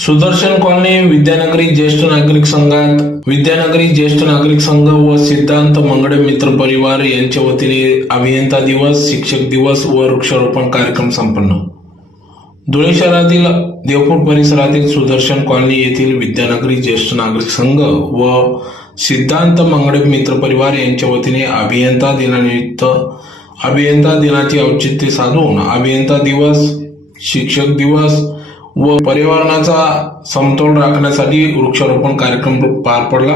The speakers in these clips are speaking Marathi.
सुदर्शन कॉलनी विद्यानगरी ज्येष्ठ नागरिक संघात विद्यानगरी ज्येष्ठ नागरिक संघ व सिद्धांत मंगळे मित्र परिवार यांच्या वतीने अभियंता दिवस, शिक्षक दिवस व वृक्षारोपण कार्यक्रम संपन्न. धुळे शहरातील देवपूर परिसरातील सुदर्शन कॉलनी येथील विद्यानगरी ज्येष्ठ नागरिक संघ व सिद्धांत मंगळे मित्र परिवार यांच्या वतीने अभियंता दिनानिमित्त अभियंता दिनाचे औचित्य साधून अभियंता दिवस, शिक्षक दिवस व पर्यावरणाचा समतोल राखण्यासाठी वृक्षारोपण कार्यक्रम पार पडला.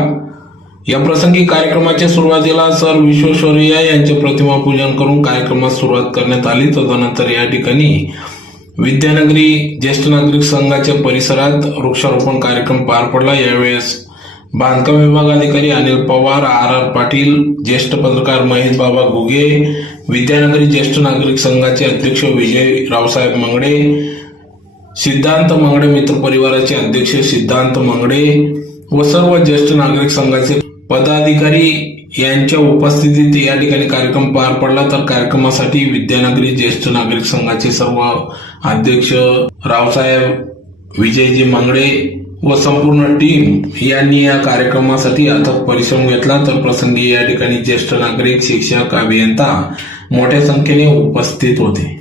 या प्रसंगी कार्यक्रमाच्या सुरुवातीला सर विश्वेश्वरय्या यांचे प्रतिमा पूजन करून कार्यक्रमास सुरुवात करण्यात आली. तदनंतर या ठिकाणी विद्यानगरी ज्येष्ठ नागरिक संघाच्या परिसरात वृक्षारोपण कार्यक्रम पार पडला. यावेळेस बांधकाम विभाग अधिकारी अनिल पवार, आर पाटील, ज्येष्ठ पत्रकार महेश बाबा घुगे, विद्यानगरी ज्येष्ठ नागरिक संघाचे अध्यक्ष विजय रावसाहेब मंगळे, सिद्धांत मंगळे मित्र परिवाराचे अध्यक्ष सिद्धांत मंगळे व सर्व ज्येष्ठ नागरिक संघाचे पदाधिकारी यांच्या उपस्थितीत या ठिकाणी कार्यक्रम पार पडला. तर कार्यक्रमासाठी विद्यानगरी ज्येष्ठ नागरिक संघाचे सर्व अध्यक्ष रावसाहेब विजयजी मंगळे व संपूर्ण टीम यांनी या कार्यक्रमासाठी अथक परिश्रम घेतला. तर प्रसंगी या ठिकाणी ज्येष्ठ नागरिक, शिक्षक, अभियंता मोठ्या संख्येने उपस्थित होते.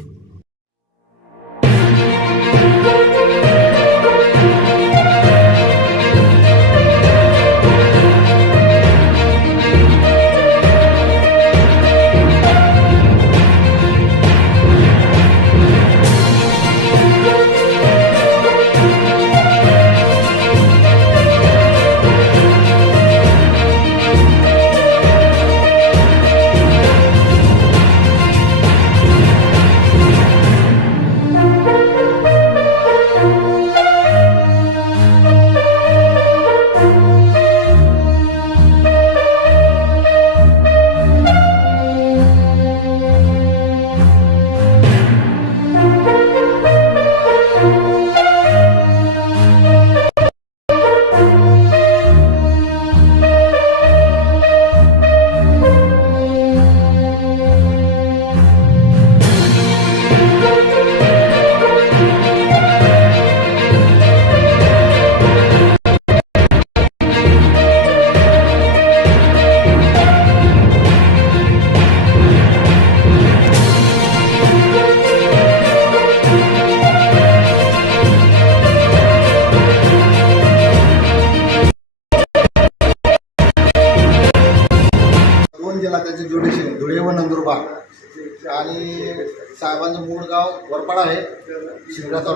त्याचे जोडेशन धुळे व नंदुरबार आणि साहेबांचं मूळ गाव वरपाड आहे. शिंगराचा